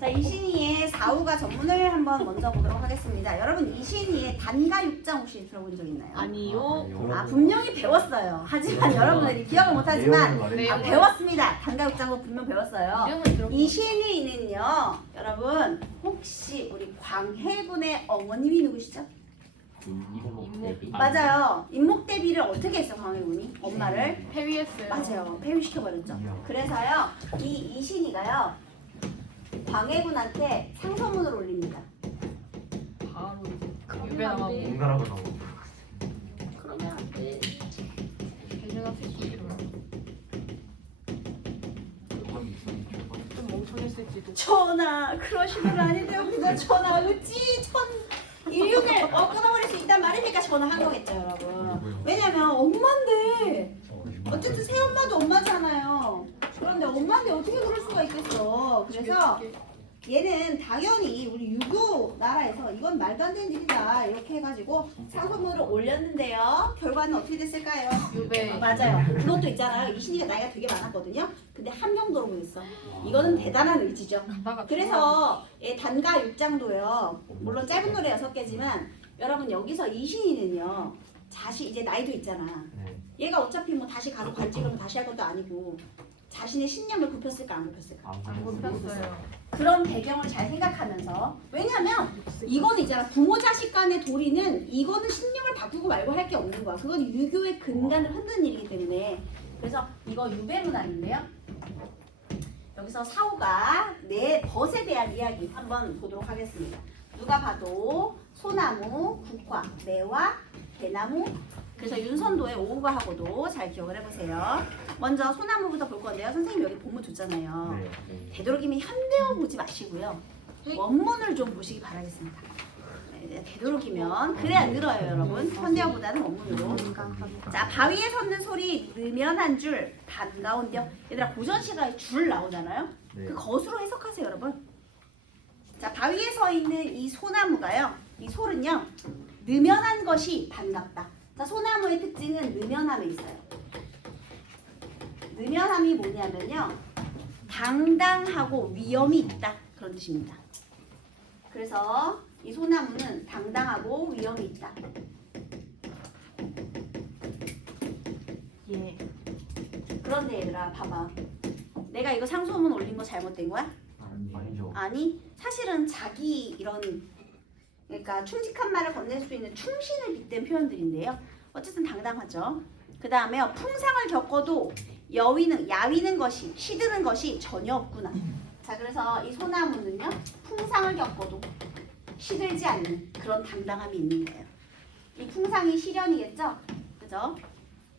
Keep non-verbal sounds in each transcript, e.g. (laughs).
자, 이신이의 사후가 전문을 한번 먼저 보도록 하겠습니다. 여러분, 이신이의 단가 육장 혹시 들어본 적 있나요? 아니요. 아, 분명히 배웠어요. 하지만 여러분들이 기억을 못하지만 네. 아, 배웠습니다. 단가 육장도 분명 배웠어요. 이름은 들어. 이신이는요, 여러분 혹시 우리 광해군의 어머님이 누구시죠? 임목. 맞아요. 임목대비를 어떻게 했어, 광해군이? 엄마를? 폐위했어요. 맞아요. 폐위시켜버렸죠. 그래서요, 이 이신이가요, 광해군한테 상소문을 올립니다. 바로 이제 유배 나가고 인간하고 나오고 그러면 안 돼. 배제가 새끼로 좀 멍청했을지도. 전하, 그러시면 안 됩니다. 전하, 어찌 천 인륜을 어, 끊어버릴 수 있단 말입니까? 전화 한 거겠죠, 여러분. 왜냐면 엄마인데 어쨌든 새엄마도 엄마잖아요. 그런데 엄마인데 어떻게 그럴 수가 있겠어. 그래서 얘는 당연히 우리 유교 나라에서 이건 말도 안 되는 일이다 이렇게 해가지고 상소문을 올렸는데요. 결과는 어떻게 됐을까요? 유배. 맞아요. 그것도 있잖아요. 이신이가 나이가 되게 많았거든요. 근데 한 명도 보냈어. 이거는 대단한 의지죠. 그래서 예, 단가 6장도요. 물론 짧은 노래 6개지만 여러분 여기서 이신이는요. 자신 이제 나이도 있잖아. 네. 얘가 어차피 뭐 다시 가서 관직을 다시 할 것도 아니고 자신의 신념을 굽혔을까 안 굽혔을까? 안 굽혔어요. 그런 배경을 잘 생각하면서. 왜냐면 이거는 있잖아. 부모 자식 간의 도리는 이거는 신념을 바꾸고 말고 할 게 없는 거야. 그건 유교의 근간을 흔드는 일이기 때문에. 그래서 이거 유배문안인데요. 여기서 사후가 내 벗에 대한 이야기 한번 보도록 하겠습니다. 누가 봐도 소나무, 국화, 매화, 개나무 그래서 윤선도의 오후가하고도 잘 기억을 해보세요 먼저 소나무부터 볼 건데요 선생님 여기 본문 줬잖아요 네. 네. 되도록이면 현대어 보지 마시고요. 원문을 좀 보시기 바라겠습니다. 네, 되도록이면 그래야 늘어요, 여러분. 현대어보다는 원문으로. 자, 바위에 섰는 소리 느면 한줄 반가운데요. 얘들아 고전 시가에 줄 나오잖아요. 네. 그 것으로 해석하세요, 여러분. 자, 바위에 서 있는 이 소나무가요. 이 솔은요. 느면한 것이 반갑다. 자, 소나무의 특징은 느면함에 있어요. 느면함이 뭐냐면요. 당당하고 위엄이 있다 그런 뜻입니다. 그래서 이 소나무는 당당하고 위엄이 있다. 예. 그런데 얘들아 봐봐. 내가 이거 상소문 올린 거 잘못된 거야? 아니죠. 아니 사실은 자기 이런 그러니까 충직한 말을 건넬 수 있는 충신을 빗댄 표현들인데요. 어쨌든 당당하죠. 그 다음에 풍상을 겪어도 여위는 야위는 것이 시드는 것이 전혀 없구나. 자 그래서 이 소나무는요 풍상을 겪어도 시들지 않는 그런 당당함이 있는 거예요. 이 풍상이 시련이겠죠, 그죠?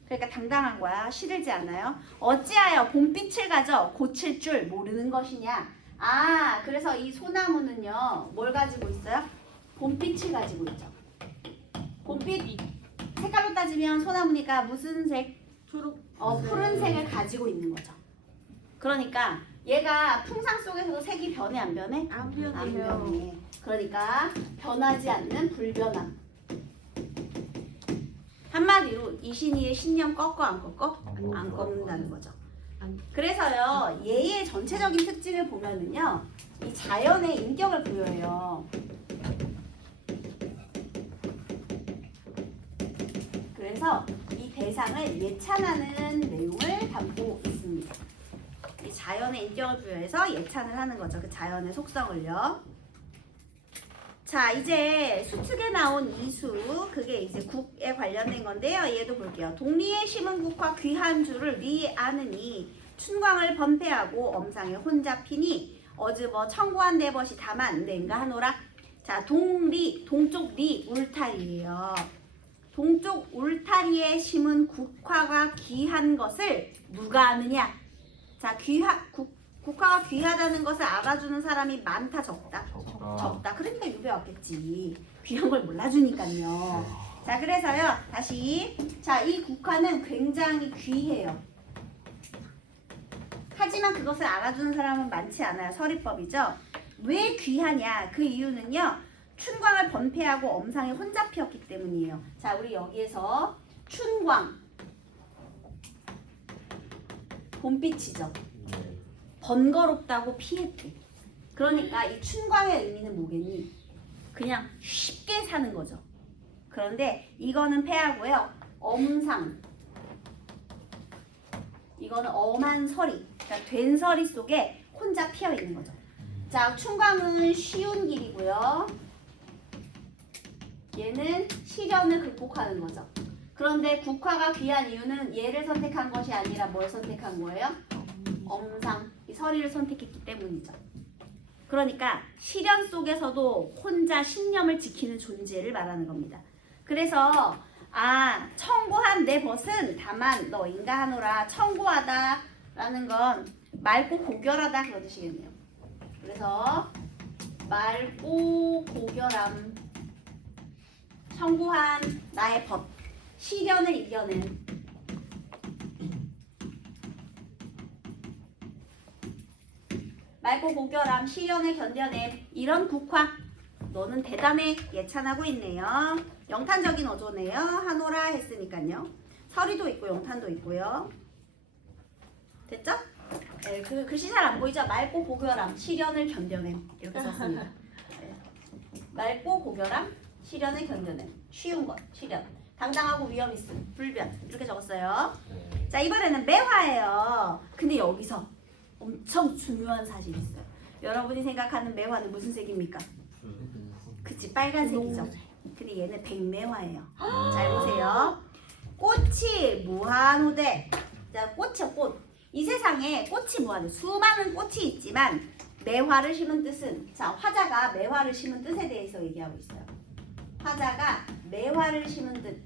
그러니까 당당한 거야. 시들지 않아요. 어찌하여 봄빛을 가져 고칠 줄 모르는 것이냐? 아, 그래서 이 소나무는요, 뭘 가지고 있어요? 봄빛을 가지고 있죠. 봄빛 색깔로 따지면 소나무니까 무슨 색? 초록. 어, 푸른색을 가지고 있는 거죠. 그러니까 얘가 풍상 속에서도 색이 변해 안 변해? 안안 변해. 그러니까 변하지 않는 불변함. 한마디로 이신이의 신념 꺾어 안 꺾어? 안 꺾는다는 거죠. 안- 그래서요 얘의 전체적인 특징을 보면은요 이 자연의 인격을 부여해요. 그래서 이 대상을 예찬하는 내용을 담고 있습니다. 이 자연의 인격을 부여해서 예찬을 하는 거죠. 그 자연의 속성을요. 자 이제 수특에 나온 이수 그게 이제 국에 관련된 건데요. 얘도 볼게요. 동리에 심은 국화 귀한 리 아느니 춘광을 번패하고 엄상에 혼자 피니 어즈 뭐 청구한 내벗이 다만 nen가 하노라. 자 동리 동쪽 리 울타리예요. 동쪽 울타리에 심은 국화가 귀한 것을 누가 아느냐? 자 귀하 국, 국화가 귀하다는 것을 알아주는 사람이 많다 적다. 적다. 적다. 그러니까 유배 왔겠지. 귀한 걸 몰라주니까요. 자, 그래서요. 다시. 자, 이 국화는 굉장히 귀해요. 하지만 그것을 알아주는 사람은 많지 않아요. 서리법이죠. 왜 귀하냐? 그 이유는요. 춘광을 번패하고 엄상에 혼자 피었기 때문이에요. 자, 우리 여기에서 춘광. 봄빛이죠. 네. 번거롭다고 피했대. 그러니까 이 춘광의 의미는 뭐겠니? 그냥 쉽게 사는 거죠. 그런데 이거는 패하고요. 엄상. 이거는 엄한 서리. 그러니까 된 서리 속에 혼자 피어 있는 거죠. 자, 춘광은 쉬운 길이고요. 얘는 시련을 극복하는 거죠. 그런데 국화가 귀한 이유는 얘를 선택한 것이 아니라 뭘 선택한 거예요? 엄상, 이 서리를 선택했기 때문이죠. 그러니까 시련 속에서도 혼자 신념을 지키는 존재를 말하는 겁니다. 그래서 아 청고한 내 벗은 다만 너인가 하노라 청고하다라는 건 맑고 고결하다 그런 뜻이겠네요. 그래서 맑고 고결함 청고한 나의 벗 시련을 이겨낸. 맑고 고결함 시련을 견뎌낸 이런 국화 너는 대단해 예찬하고 있네요. 영탄적인 어조네요. 하노라 했으니까요. 서리도 있고 영탄도 있고요. 됐죠? 네, 그 글씨 잘 안 보이죠? 맑고 고결함 시련을 견뎌냄 이렇게 썼습니다. 네. 맑고 고결함 시련을 견뎌냄 쉬운 것 시련 당당하고 위험 있음 불변 이렇게 적었어요 네. 자 이번에는 매화예요. 근데 여기서 엄청 중요한 사실이 있어요. 여러분이 생각하는 매화는 무슨 색입니까? 그치 빨간색이죠. 근데 얘는 백매화예요. 잘 보세요. 꽃이 무한호대. 자 꽃이요 꽃. 이 세상에 꽃이 무한해. 수많은 꽃이 있지만 매화를 심은 뜻은 자 화자가 매화를 심은 뜻에 대해서 얘기하고 있어요. 화자가 매화를 심은 뜻.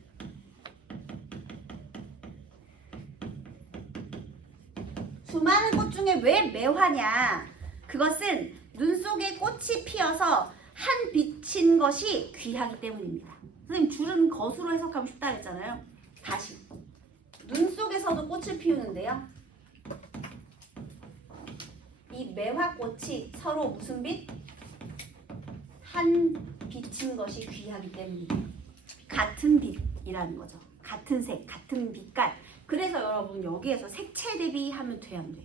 수많은 꽃 중에 왜 매화냐? 그것은 눈 속에 꽃이 피어서 한 빛인 것이 귀하기 때문입니다. 선생님 줄은 것으로 해석하면 쉽다 그랬잖아요. 다시 눈 속에서도 꽃을 피우는데요. 이 매화꽃이 서로 무슨 빛? 한 빛인 것이 귀하기 때문입니다. 같은 빛이라는 거죠. 같은 색, 같은 빛깔. 그래서 여러분 여기에서 색채 대비하면 돼 안 돼?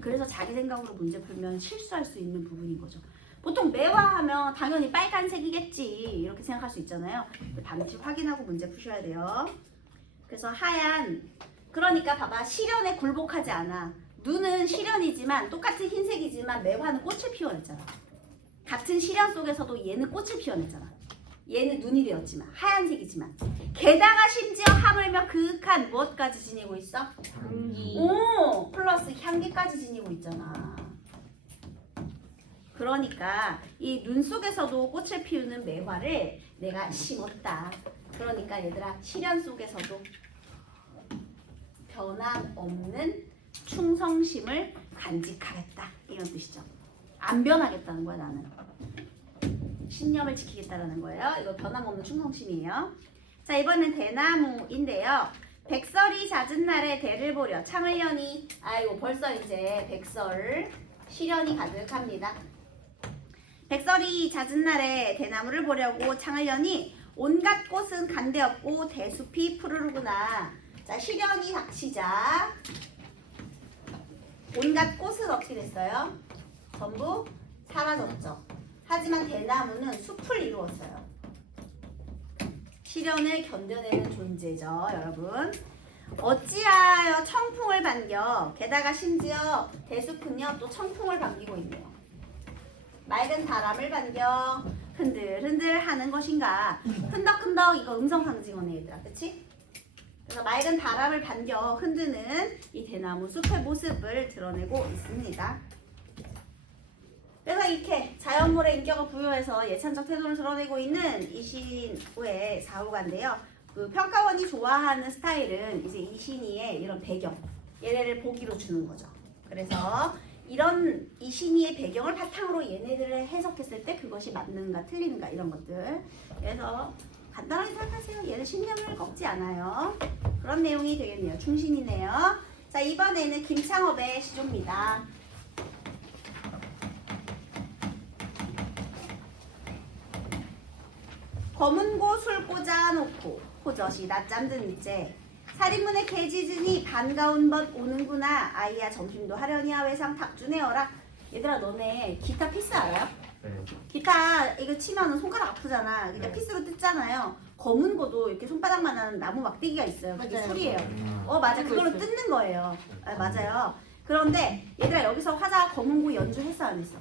그래서 자기 생각으로 문제 풀면 실수할 수 있는 부분인 거죠. 보통 매화하면 당연히 빨간색이겠지 이렇게 생각할 수 있잖아요. 반드시 확인하고 문제 푸셔야 돼요. 그래서 하얀 그러니까 봐봐 시련에 굴복하지 않아. 눈은 시련이지만 똑같은 흰색이지만 매화는 꽃을 피워냈잖아. 같은 시련 속에서도 얘는 꽃을 피워냈잖아. 얘는 눈이 되었지만 하얀색이지만 게다가 심지어 하물며 그윽한 무엇까지 지니고 있어? 금기. 오 플러스 향기까지 지니고 있잖아. 그러니까 이 눈 속에서도 꽃을 피우는 매화를 내가 심었다. 그러니까 얘들아 시련 속에서도 변함없는 충성심을 간직하겠다 이런 뜻이죠. 안 변하겠다는 거야 나는. 신념을 지키겠다라는 거예요. 이거 변함없는 충성심이에요. 자 이번엔 대나무인데요. 백설이 잦은 날에 대를 보려 창을 여니 아이고 벌써 이제 백설 시련이 가득합니다. 백설이 잦은 날에 대나무를 보려고 창을 여니 온갖 꽃은 간데없고 대숲이 푸르르구나. 자 시련이 닥치자 온갖 꽃은 어떻게 됐어요? 전부 사라졌죠. 하지만 대나무는 숲을 이루었어요. 시련을 견뎌내는 존재죠, 여러분. 어찌하여 청풍을 반겨 게다가 심지어 대숲은요 또 청풍을 반기고 있네요. 맑은 바람을 반겨 흔들흔들 하는 것인가 흔덕흔덕 이거 음성 상징어네 얘들아 그치? 그래서 맑은 바람을 반겨 흔드는 이 대나무 숲의 모습을 드러내고 있습니다. 그래서 이렇게 자연물의 인격을 부여해서 예찬적 태도를 드러내고 있는 이신우의 사후가인데요. 그 평가원이 좋아하는 스타일은 이제 이신이의 이런 배경, 얘네를 보기로 주는 거죠. 그래서 이런 이신이의 배경을 바탕으로 얘네들을 해석했을 때 그것이 맞는가 틀리는가 이런 것들. 그래서 간단하게 생각하세요. 얘는 신념을 꺾지 않아요. 그런 내용이 되겠네요. 충신이네요. 자 이번에는 김창업의 시조입니다. 검은고 술 꽂아 놓고 호젓이 낮잠 든 일째 살인문에 개짖으니 반가운 법 오는구나 아이야 점심도 하려니야 외상 탁주네어라 얘들아 너네 기타 피스 알아요? 네. 기타 이거 치면은 손가락 아프잖아. 그러니까 네. 피스로 뜯잖아요. 검은 거도 이렇게 손바닥만한 나무 막대기가 있어요. 그게 맞아요. 술이에요. 음. 어 맞아 그걸로. 뜯는 거예요. 아, 맞아요. 그런데 얘들아 여기서 화자 검은 고 연주했어 안 했어?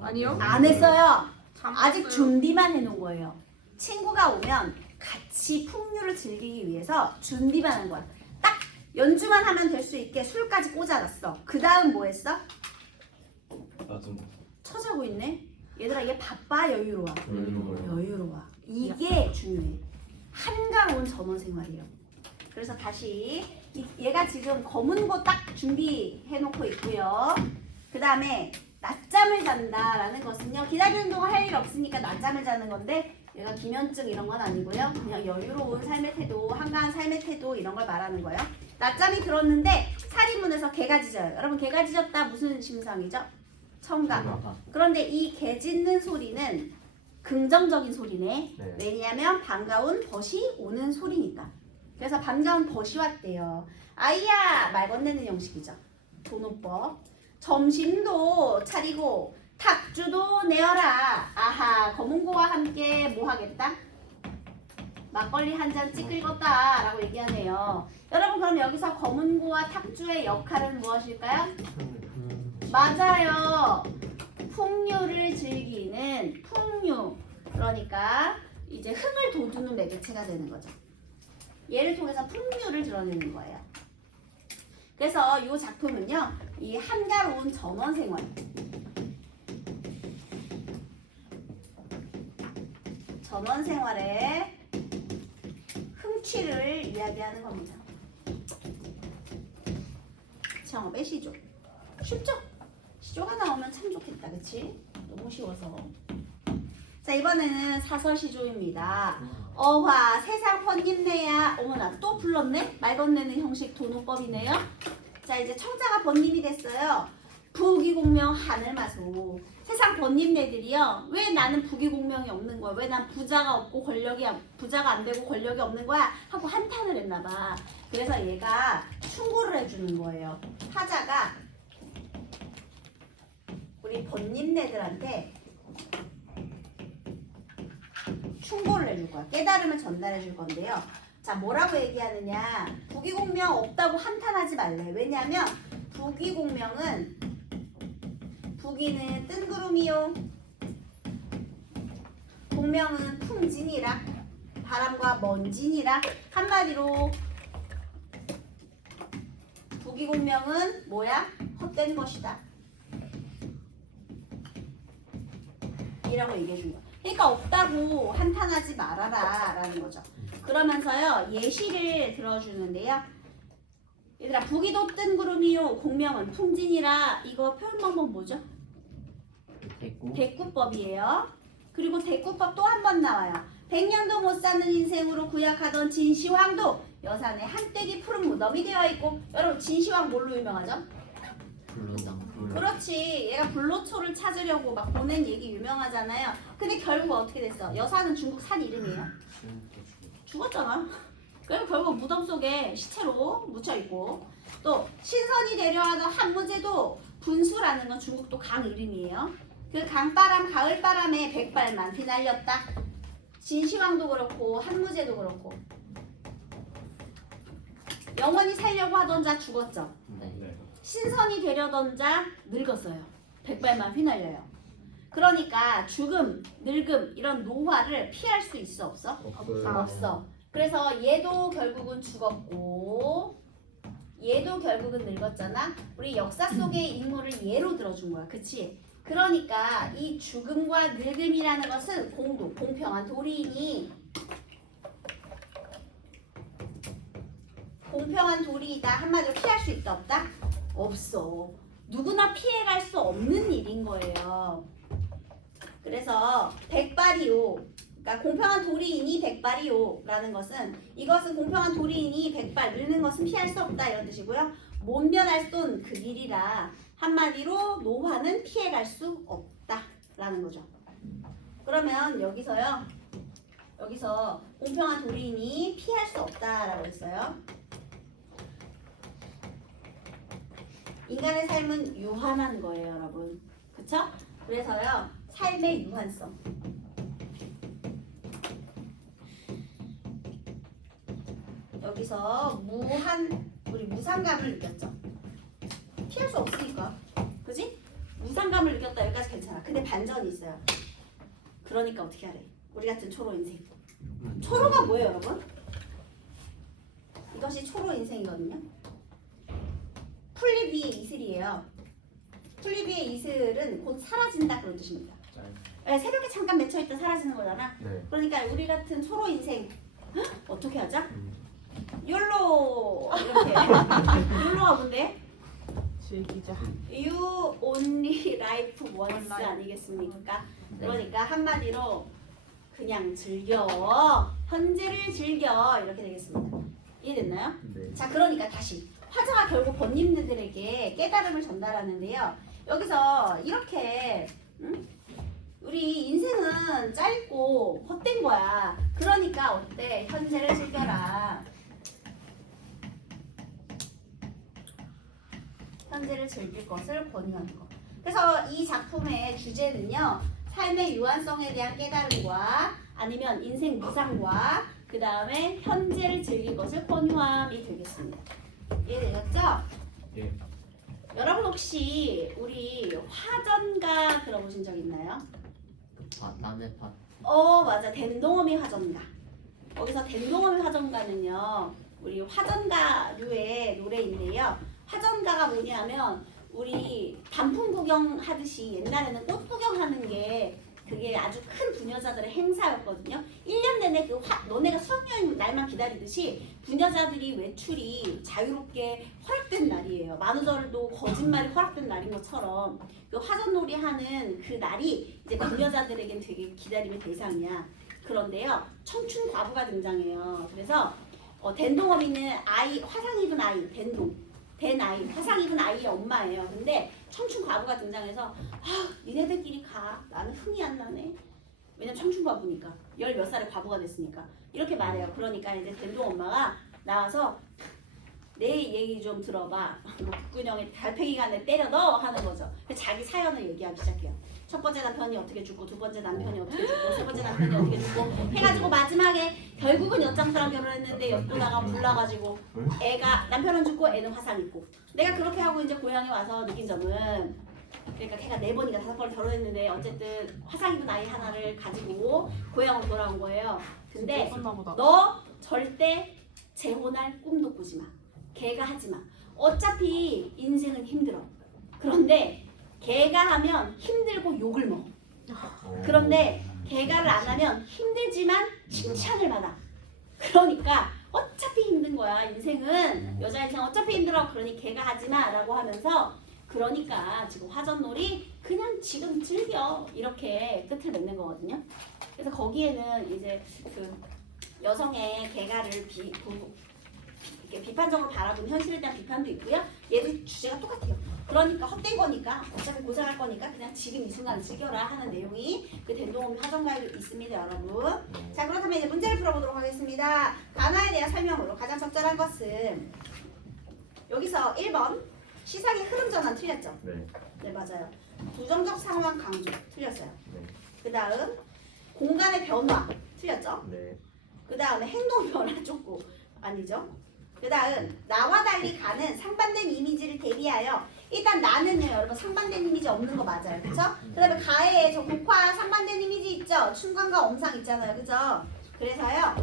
아니요. 안 했어요. 잠 아직. 준비만 해놓은 거예요. 친구가 오면 같이 풍류를 즐기기 위해서 준비만 한 거야. 딱 연주만 하면 될 수 있게 술까지 꽂아놨어. 그 다음 뭐 했어? 나좀 쳐자고 있네. 얘들아 얘 바빠 여유로워. 여유로워요. 여유로워. 이게 중요해. 한가로운 전원 생활이에요. 그래서 다시 이- 얘가 지금 검은 거 딱 준비해 놓고 있고요. 그 다음에 낮잠을 잔다라는 것은요. 기다리는 동안 할 일 없으니까 낮잠을 자는 건데 얘가 기면증 이런 건 아니고요. 그냥 여유로운 삶의 태도, 한가한 삶의 태도 이런 걸 말하는 거예요. 낮잠이 들었는데 사리문에서 개가 짖어요. 여러분 개가 짖었다 무슨 심상이죠? 청각. 그런데 이 개 짖는 소리는 긍정적인 소리네. 네. 왜냐하면 반가운 벗이 오는 소리니까. 그래서 반가운 벗이 왔대요. 아이야 말 건네는 형식이죠. 돈오법. 점심도 차리고 탁주도 내어라. 아하 검은고와 함께 뭐 하겠다? 막걸리 한 잔 찌끌 껐다라고 얘기하네요. 여러분 그럼 여기서 검은고와 탁주의 역할은 무엇일까요? 맞아요. 풍류를 즐기는 풍류. 그러니까 이제 흥을 돋우는 매개체가 되는 거죠. 얘를 통해서 풍류를 드러내는 거예요. 그래서 이 작품은요, 이 한가로운 전원 생활. 전원 생활의 흥취를 이야기하는 겁니다. 정업의 시조. 쉽죠? 시조가 나오면 참 좋겠다, 그치? 너무 쉬워서. 자, 이번에는 사설 시조입니다. 어화, 세상 번님네야. 어머나, 또 불렀네? 말 건네는 형식 도노법이네요. 자, 이제 청자가 번님이 됐어요. 부귀공명 하늘마소. 세상 번님네들이요. 왜 나는 부귀공명이 없는 거야? 왜 난 부자가 없고 권력이 안- 부자가 안 되고 권력이 없는 거야? 하고 한탄을 했나 봐. 그래서 얘가 충고를 해주는 거예요. 타자가 우리 번님네들한테 충고를 해줄 거야. 깨달음을 전달해 줄 건데요. 자, 뭐라고 얘기하느냐. 부귀공명 없다고 한탄하지 말래. 왜냐하면 부귀공명은 부귀는 뜬구름이요. 공명은 풍진이라. 바람과 먼지니라. 한마디로 부귀공명은 뭐야? 헛된 것이다. 이라고 얘기해 준 거야. 그러니까 없다고 한탄하지 말아라 라는 거죠. 그러면서요 예시를 들어주는데요. 얘들아 부기도 뜬 구름이요 공명은 풍진이라 이거 표현 방법 뭐죠? 됐고. 대꾸법이에요. 그리고 대꾸법 또 한 번 나와요. 백년도 못 사는 인생으로 구약하던 진시황도 여산에 한때기 푸른 무덤이 되어 있고 여러분 진시황 뭘로 유명하죠? 그렇지. 얘가 불로초를 찾으려고 막 보낸 얘기 유명하잖아요. 근데 결국 어떻게 됐어? 여사는 중국 산 이름이에요. 죽었잖아. 그래서 결국 무덤 속에 시체로 묻혀 있고 또 신선이 되려하던 한무제도 분수라는 건 중국도 강 이름이에요. 그 강바람 가을바람에 백발만 휘날렸다. 진시황도 그렇고 한무제도 그렇고 영원히 살려고 하던 자 죽었죠. 네. 신선이 되려던 자 늙었어요. 백발만 휘날려요. 그러니까 죽음, 늙음 이런 노화를 피할 수 있어 없어? 없어요. 없어. 그래서 얘도 결국은 죽었고 얘도 결국은 늙었잖아. 우리 역사 속의 인물을 예로 들어준 거야. 그치? 그러니까 이 죽음과 늙음이라는 것은 공도, 공평한 도리이니 공평한 도리이다. 한마디로 피할 수 있다 없다? 없어. 누구나 피해갈 수 없는 일인 거예요. 그래서 백발이요. 그러니까 공평한 도리이니 백발이요라는 것은 이것은 공평한 도리이니 백발 늙는 것은 피할 수 없다 이런 뜻이고요. 못 면할 손그 길이라 한마디로 노화는 피해갈 수 없다라는 거죠. 그러면 여기서요. 여기서 공평한 도리이니 피할 수 없다라고 했어요. 인간의 삶은 유한한 거예요, 여러분. 그쵸? 그래서요, 삶의 유한성. 여기서 무한, 우리 무상감을 느꼈죠? 피할 수 없으니까. 그지? 무상감을 느꼈다. 여기까지 괜찮아. 근데 반전이 있어요. 그러니까 어떻게 하래? 우리 같은 초로 인생. 초로가 뭐예요, 여러분? 이것이 초로 인생이거든요. 풀리비의 이슬이에요. 풀리비의 이슬은 곧 사라진다 그런 뜻입니다. 짤. 네, 새벽에 잠깐 맺혀 있다 사라지는 거잖아. 네. 그러니까 우리 같은 초로 인생 헉? 어떻게 하자? 음. 욜로 이렇게 (laughs) 욜로가 뭔데? 즐기자. You only life once One life. 아니겠습니까? 네. 그러니까 한마디로 그냥 즐겨 현재를 즐겨 이렇게 되겠습니다. 이해됐나요? 네. 자 그러니까 다시 화자가 결국 번님들에게 깨달음을 전달하는데요. 여기서 이렇게 응? 우리 인생은 짧고 헛된 거야. 그러니까 어때? 현재를 즐겨라. 현재를 즐길 것을 권유하는 것. 그래서 이 작품의 주제는요. 삶의 유한성에 대한 깨달음과 아니면 인생 무상과 그 다음에 현재를 즐길 것을 권유함이 되겠습니다. 이해되셨죠? 예. 여러분 혹시 우리 화전가 들어보신 적 있나요? 아, 남의 파. 어 맞아. 덴동어미 화전가. 거기서 덴동어미 화전가는요 우리 화전가류의 노래인데요. 화전가가 뭐냐면 우리 단풍 구경하듯이 옛날에는 꽃 구경하는 게 그게 아주 큰 부녀자들의 행사였거든요 1년 내내 그 화, 너네가 수학여행 날만 기다리듯이 부녀자들이 외출이 자유롭게 허락된 날이에요 만우절도 거짓말이 허락된 날인 것처럼 그 화전놀이 하는 그 날이 이제 부녀자들에겐 되게 기다림의 대상이야. 그런데요, 청춘 과부가 등장해요. 그래서 어, 덴동어미는 아이 화상 입은 아이 덴동 된 아이 화상 입은 아이의 엄마예요. 근데 청춘 과부가 등장해서 아 니네들끼리 가 나는 흥이 안 나네. 왜냐면 청춘 과부니까 열 몇 살에 과부가 됐으니까 이렇게 말해요. 그러니까 이제 덴동 엄마가 나와서 내 얘기 좀 들어봐. (laughs) 뭐 국군형의 달팽이가 내 때려 넣어 하는 거죠. 자기 사연을 얘기하기 시작해요. 첫 번째 남편이 어떻게 죽고 두 번째 남편이 어떻게 죽고 세 번째 남편이 어떻게 죽고 해가지고 마지막에 결국은 엿장사랑 결혼했는데 엿보다가 불나가지고 애가 남편은 죽고 애는 화상 있고 내가 그렇게 하고 이제 고향에 와서 느낀 점은 그러니까 걔가 네 번인가 다섯 번 결혼했는데 어쨌든 화상 입은 아이 하나를 가지고 고향으로 돌아온 거예요. 근데. 너 절대 재혼할 꿈도 꾸지 마. 걔가 하지 마. 어차피 인생은 힘들어. 그런데 걔가 하면 힘들고 욕을 먹어. 그런데 걔가를 안 하면 힘들지만 칭찬을 받아. 그러니까 어차피 힘든 거야. 인생은 여자 인생 어차피 힘들어. 그러니 걔가 하지 마라고 하면서 그러니까 지금 화전놀이 그냥 지금 즐겨 이렇게 끝을 맺는 거거든요. 그래서 거기에는 이제 그 여성의 개가를 비, 비판적으로 바라보는 현실에 대한 비판도 있고요. 얘도 주제가 똑같아요. 그러니까 헛된 거니까 어차피 고생할 거니까 그냥 지금 이 순간 즐겨라 하는 내용이 그 덴동홈 화전가에 있습니다, 여러분. 자 그렇다면 이제 문제를 풀어보도록 하겠습니다. 단어에 대한 설명으로 가장 적절한 것은 여기서 1번 시상의 흐름 전환 틀렸죠? 네. 네 맞아요. 부정적 상황 강조 틀렸어요. 네. 그 다음 공간의 변화 틀렸죠? 네. 그 다음에 행동 변화 (laughs) 쫓고 아니죠? 그 다음 나와 달리 가는 상반된 이미지를 대비하여 일단 나는요 여러분 상반된 이미지 없는 거 맞아요 그쵸? 그 다음에 가에 저 국화 상반된 이미지 있죠? 춘관과 엄상 있잖아요 그죠? 그래서요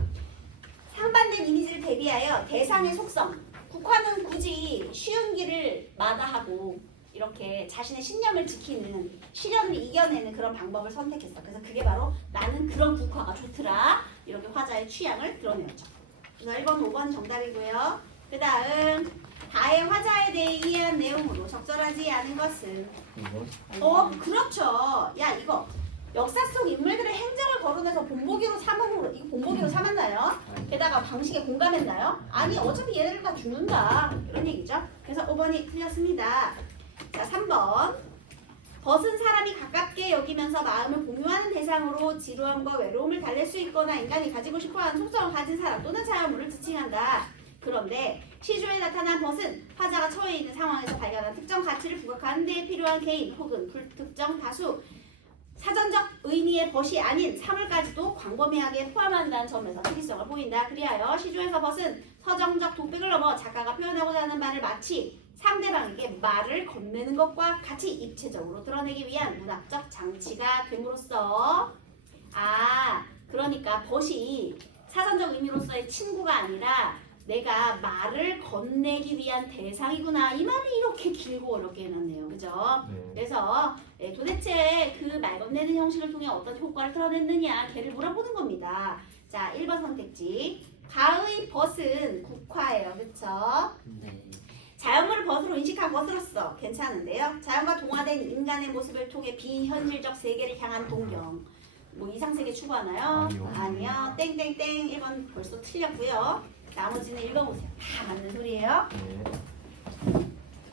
상반된 이미지를 대비하여 대상의 속성 국화는 굳이 쉬운 길을 마다하고 이렇게 자신의 신념을 지키는 시련을 이겨내는 그런 방법을 선택했어 그래서 그게 바로 나는 그런 국화가 좋더라 이렇게 화자의 취향을 드러내었죠 그래서 1번, 5번 정답이고요. 그 다음 다의 화자에 대한 내용으로 적절하지 않은 것은 어 그렇죠. 야 이거 역사 속 인물들의 행적을 거론해서 본보기로 삼음으로 이거 본보기로 삼았나요? 게다가 방식에 공감했나요? 아니 어차피 얘네들 다 죽는다 이런 얘기죠. 그래서 5번이 틀렸습니다. 자 3번 벗은 사람이 가깝게 여기면서 마음을 공유하는 대상으로 지루함과 외로움을 달랠 수 있거나 인간이 가지고 싶어하는 속성을 가진 사람 또는 자연물을 지칭한다. 그런데 시조에 나타난 벗은 화자가 처해 있는 상황에서 발견한 특정 가치를 부각하는 데 필요한 개인 혹은 불특정 다수 사전적 의미의 벗이 아닌 사물까지도 광범위하게 포함한다는 점에서 특이성을 보인다. 그리하여 시조에서 벗은 서정적 독백을 넘어 작가가 표현하고자 하는 말을 마치 상대방에게 말을 건네는 것과 같이 입체적으로 드러내기 위한 문학적 장치가 됨으로써 아 그러니까 벗이 사전적 의미로서의 친구가 아니라 내가 말을 건네기 위한 대상이구나. 이 말을 이렇게 길고 어렵게 해놨네요. 그죠? 네. 그래서 예, 도대체 그 말 건네는 형식을 통해 어떤 효과를 드러냈느냐 걔를 물어보는 겁니다. 자 1번 선택지. 가의 벗은 국화예요. 그쵸? 네. 자연물을 벗으로 인식한 것으로서 괜찮은데요. 자연과 동화된 인간의 모습을 통해 비현실적 세계를 향한 동경. 뭐 이상 세계 추구하나요? 아니요. 아니요. 땡땡땡 1번 벌써 틀렸고요. 나머지는 읽어보세요. 다 맞는 소리예요. 네.